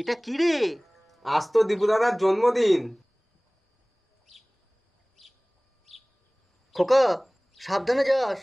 এটা কি রে? আজ তো দীপু দাদার জন্মদিন। খোকা, সাবধানে যাস।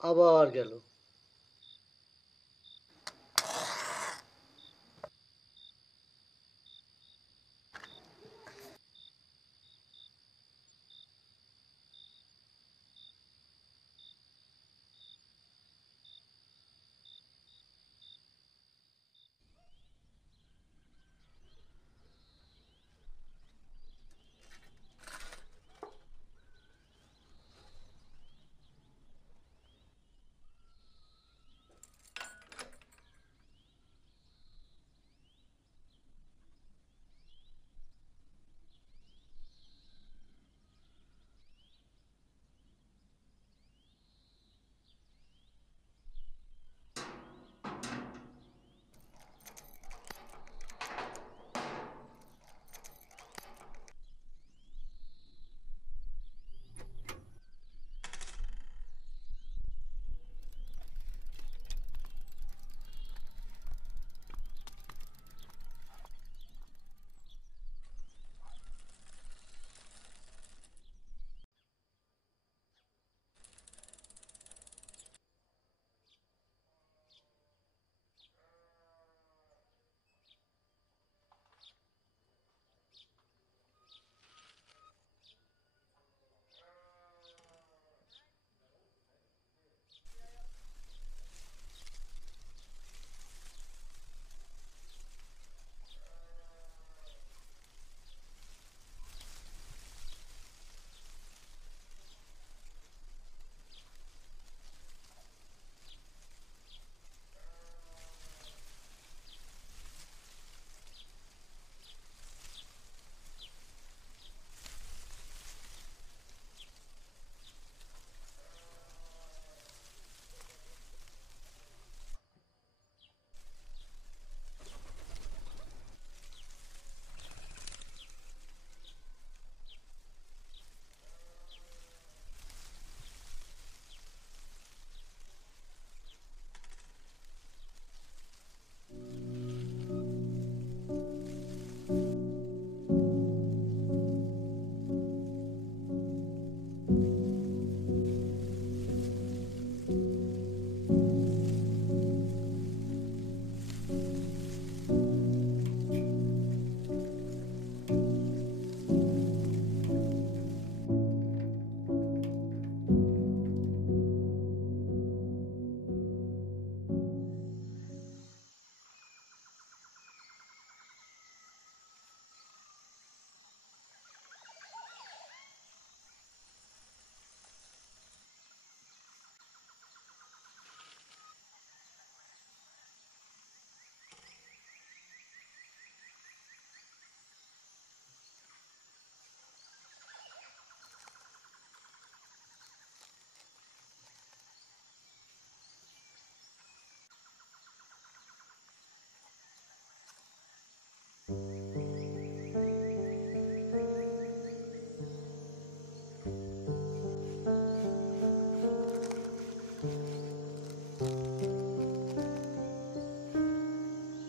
আবার গেল।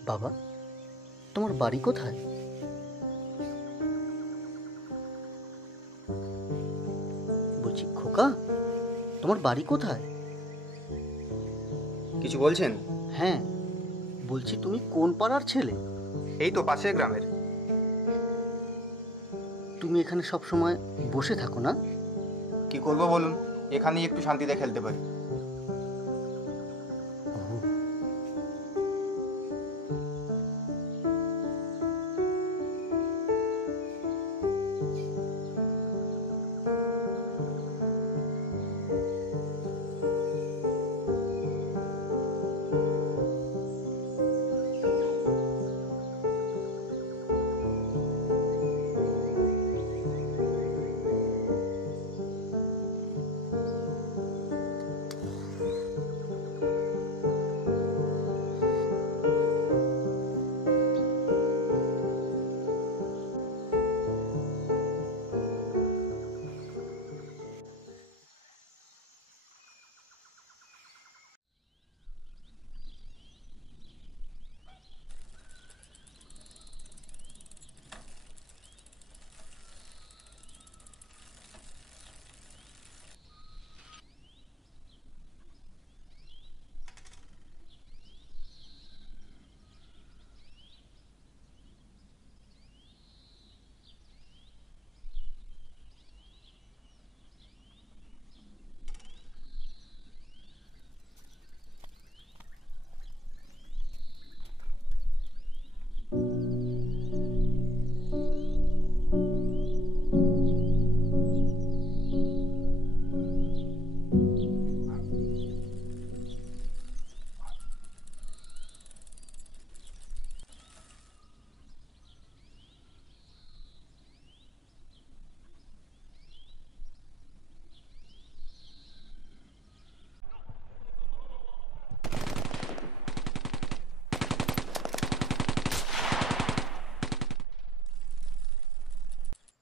বাবা, তোমার বাড়ি কোথায়? বলছি খোকা, তোমার বাড়ি কোথায়? কিছু বলছেন? হ্যাঁ, বলছি তুমি কোন পাড়ার ছেলে? এই তো পাশের গ্রামের। তুমি এখানে সব সময় বসে থাকো না? কি করব বলুন, এখানেই একটু শান্তিতে খেলতে পারি।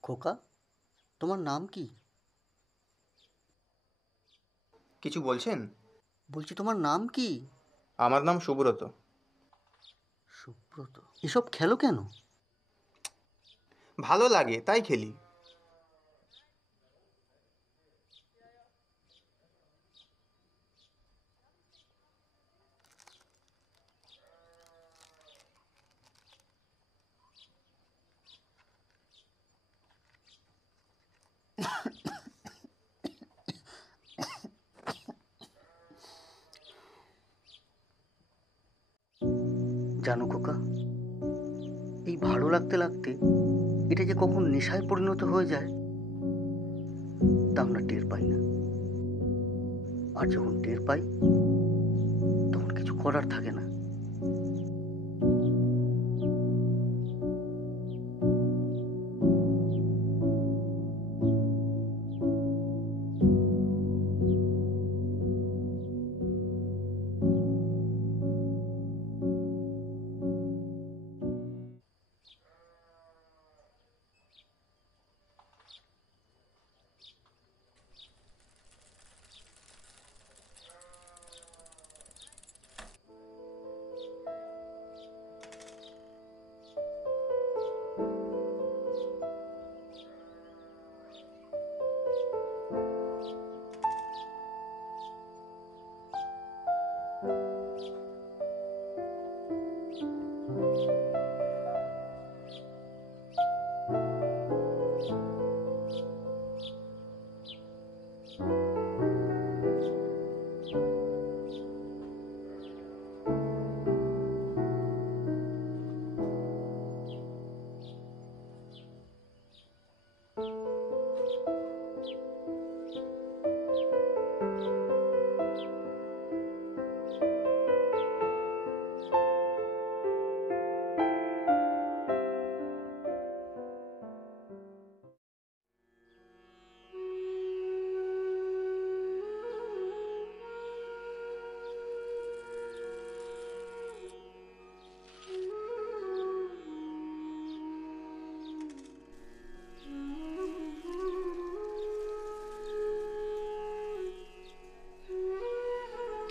খোকা, তোমার নাম কি? কিছু বলছেন? বলছি তোমার নাম কি? আমার নাম সুব্রত। সুব্রত। এসব খেলো কেন? ভালো লাগে তাই খেলি। জানো খোকা, এই ভালো লাগতে লাগতে এটা যে কখন নেশায় পরিণত হয়ে যায় তা আমরা টের পাই না। আর যখন টের পাই তখন কিছু করার থাকে না।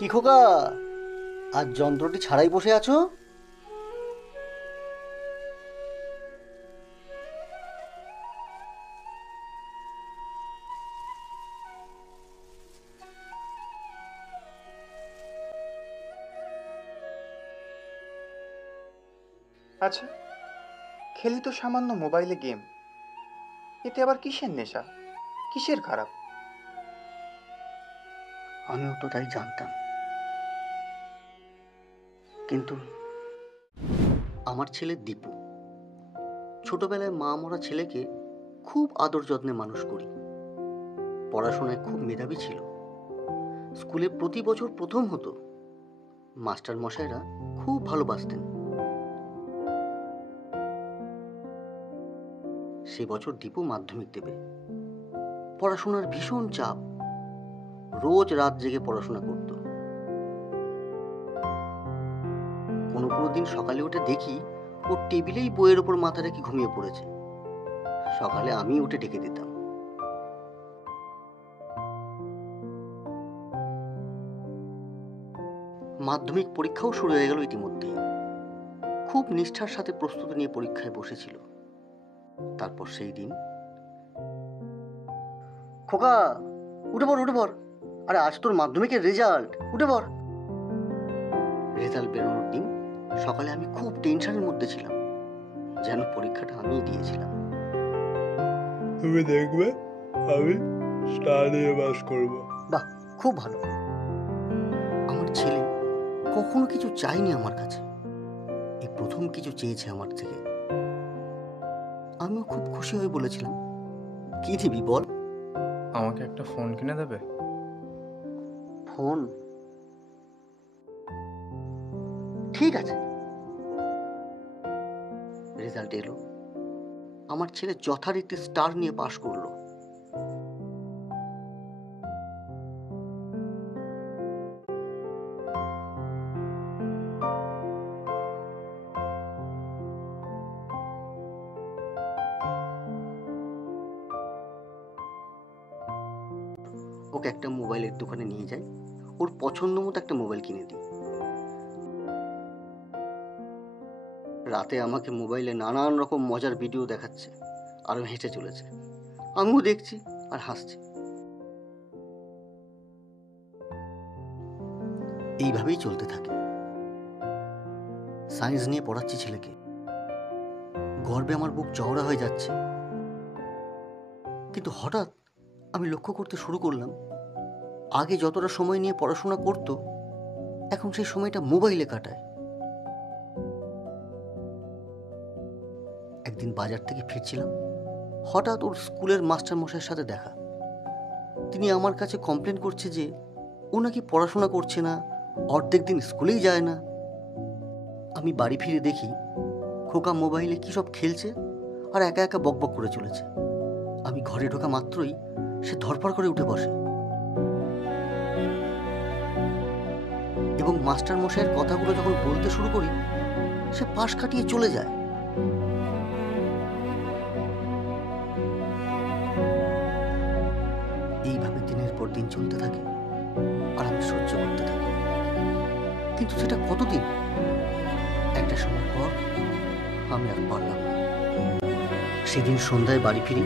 কি খোকা, আজ যন্ত্রটি ছাড়াই বসে আছো? আচ্ছা, খেলি তো সামান্য মোবাইলে গেম, এতে আবার কিসের নেশা, কিসের খারাপ? আমিও তো তাই জানতাম, কিন্তু আমার ছেলে দীপু, ছোটবেলায় মা মরা ছেলেকে খুব আদর যত্নে মানুষ করি। পড়াশোনায় খুব মেধাবী ছিল, স্কুলে প্রতি বছর প্রথম হতো। মাস্টার মশাইরা খুব ভালোবাসতেন। সে বছর দীপু মাধ্যমিক দেবে। পড়াশোনার ভীষণ চাপ, রোজ রাত জেগে পড়াশোনা করত। কোনো কোনো দিন সকালে উঠে দেখি ও টেবিলেই বইয়ের ওপর মাথা রেখে ঘুমিয়ে পড়েছে। সকালে আমি উঠে ডেকে দিতাম। মাধ্যমিক পরীক্ষাও শুরু হয়ে গেল ইতিমধ্যেই। খুব নিষ্ঠার সাথে প্রস্তুতি নিয়ে পরীক্ষায় বসেছিল। তারপর সেই দিন, খোকা উঠে পড় উঠে পড়, আরে আজ তোর মাধ্যমিকের রেজাল্ট, উঠে পড়। রেজাল্ট বেরোনোর দিন সকালে আমি খুব টেনশনের মধ্যে ছিলাম, যেন পরীক্ষাটা আমিই দিয়েছিলাম। তুমি দেখবে আমি স্টার নিয়ে পাস করবো। বাহ, খুব ভালো। আমার ছেলে কখনো কিছু চাইনি আমার কাছে, এই প্রথম কিছু চেয়েছে আমার থেকে। আমিও খুব খুশি হয়ে বলেছিলাম, কি দিবি বল? আমাকে একটা ফোন কিনে দেবে? ফোন? ঠিক আছে। রেজাল্ট এলো, আমার ছেলে যথারীতি স্টার নিয়ে পাশ করলো। ওকে একটা মোবাইলের দোকানে নিয়ে যাই, ওর পছন্দ মতো একটা মোবাইল কিনে দিই। রাতে আমাকে মোবাইলে নানান রকম মজার ভিডিও দেখাচ্ছে আর হেসে চলেছে। আমিও দেখছি আর হাসছি। এইভাবেই চলতে থাকে। সায়েন্স নিয়ে পড়াচ্ছি ছেলেকে, গর্বে আমার বুক চওড়া হয়ে যাচ্ছে। কিন্তু হঠাৎ আমি লক্ষ্য করতে শুরু করলাম, আগে যতটা সময় নিয়ে পড়াশোনা করত, এখন সেই সময়টা মোবাইলে কাটায়। একদিন বাজার থেকে ফিরছিলাম, হঠাৎ ওর স্কুলের মাস্টার মশাইয়ের সাথে দেখা। তিনি আমার কাছে কমপ্লেন করছে যে ও নাকি পড়াশোনা করছে না, অর্ধেক দিন স্কুলেই যায় না। আমি বাড়ি ফিরে দেখি খোকা মোবাইলে কী সব খেলছে আর একা একা বকবক করে চলেছে। আমি ঘরে ঢোকা মাত্রই সে ধরফর করে উঠে বসে এবং মাস্টার মশাইয়ের কথাগুলো যখন বলতে শুরু করি, সে পাশ কাটিয়ে চলে যায়। এইভাবে দিনের পর দিন চলতে থাকে আর আমি সহ্য করতে থাকি। কিন্তু সেটা কতদিন? একটা সময় পর আমি আর পারলাম না। সেদিন সন্ধ্যায় বাড়ি ফিরি,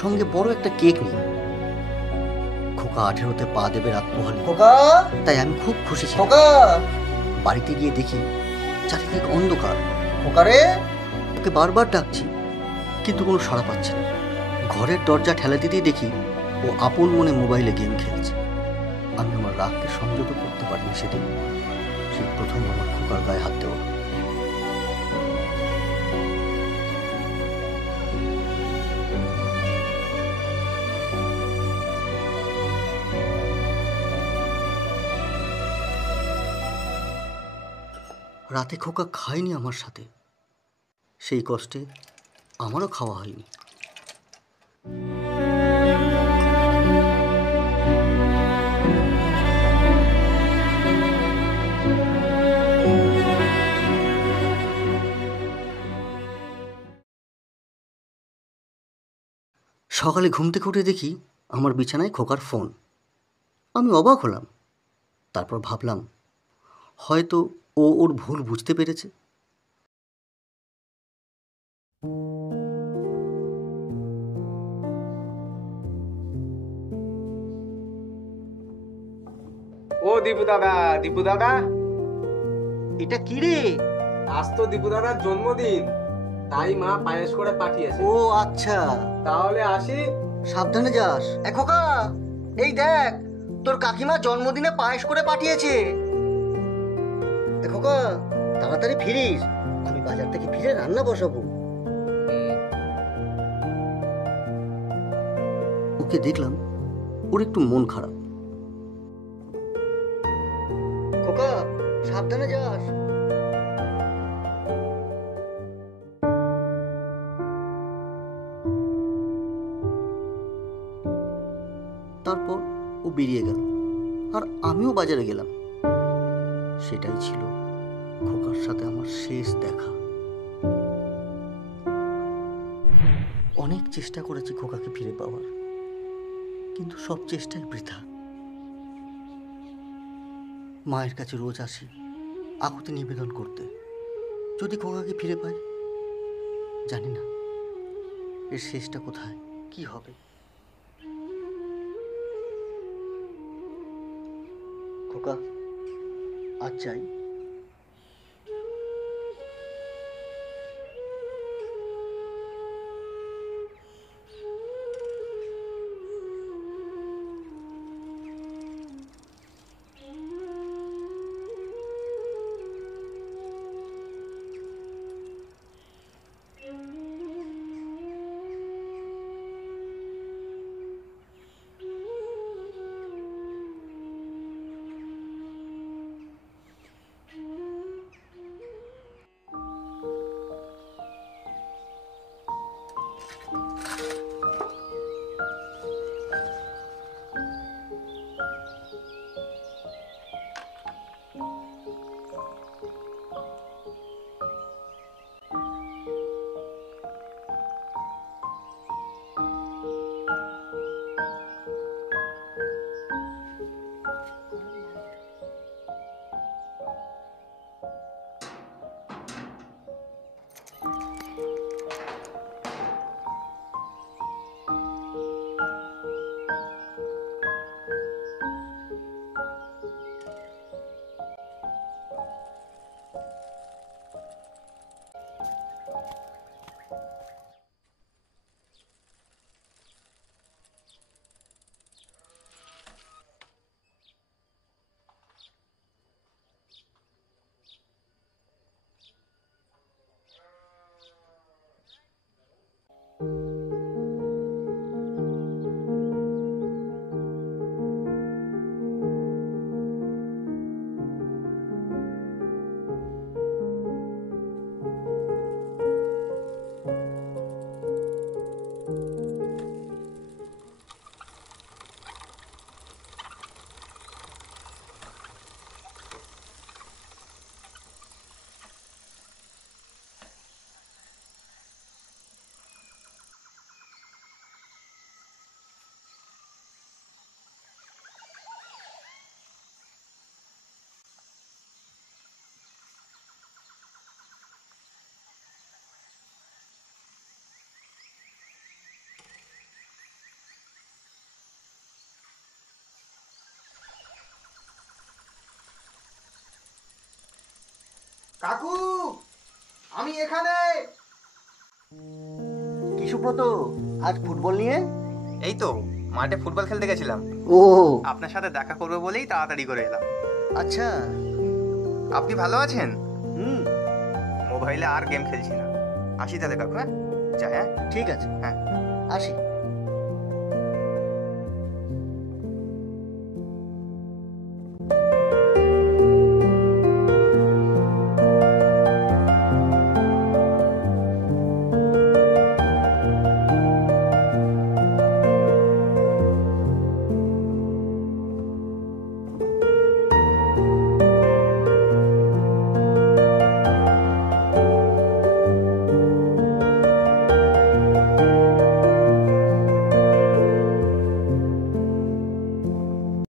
সঙ্গে বড় একটা কেক নিয়ে। খোকা 18তে পা দেবে রাত পোহালে, খোকা, তাই আমি খুব খুশি ছিলাম। খোকা, বাড়িতে গিয়ে দেখি চারিদিক অন্ধকার। খোকা রে, ওকে বারবার ডাকছি, কিন্তু কোনো সাড়া পাচ্ছে না। ঘরের দরজা ঠেলা দিতেই দেখি ও আপন মনে মোবাইলে গেম খেলছে। আমি আমার রাগকে সংযত করতে পারিনি সেদিন। সেই প্রথম আমার খোকার গায়ে হাত দেওয়া। রাতে খোকা খায়নি আমার সাথে, সেই কষ্টে আমারও খাওয়া হয়নি। সকালে ঘুম থেকে উঠে দেখি আমার বিছানায় খোকার ফোন। আমি অবাক হলাম। তারপর ভাবলাম, হয়তো ও ওর ভুল বুঝতে পেরেছে। ও দীপু দাদা, দীপু দাদা, এটা কি রে? আজ তো দীপু দাদার জন্মদিন, তাই মা পায়েস করে পাঠিয়েছে। ও আচ্ছা, তাহলে আসি। সাবধানে যাস। এ খোকা, এই দেখ তোর কাকিমা জন্মদিনে পায়েস করে পাঠিয়েছে। এ খোকা, তাড়াতাড়ি ফিরিস, আমি বাজার থেকে ফিরে রান্না বসাবো। ওকে দেখলাম ওর একটু মন খারাপ। খোকা, সাবধানে যাস। তারপর ও বেরিয়ে গেল, আর আমিও বাজারে গেলাম। সেটাই ছিল খোকার সাথে আমার শেষ দেখা। অনেক চেষ্টা করেছি খোকাকে ফিরে পাওয়ার, কিন্তু সব চেষ্টাই বৃথা। মায়ের কাছে রোজ আসি আকুতি নিবেদন করতে, যদি খোকাকে ফিরে পাই। জানি না এর শেষটা কোথায়, কি হবে। খোকা, আজ যাই। কাকু, আমি এখানে। কি সুব্রত, আজ ফুটবল নিয়ে? এই তো মাঠে ফুটবল খেলতে গেছিলাম। ও আপনার সাথে দেখা করবো বলেই তাড়াতাড়ি করে এলাম। আচ্ছা। আপনি ভালো আছেন? হুম, মোবাইলে আর গেম খেলছি না। আসি তাহলে কাকু, হ্যাঁ? যাই, হ্যাঁ? ঠিক আছে, হ্যাঁ। আসি।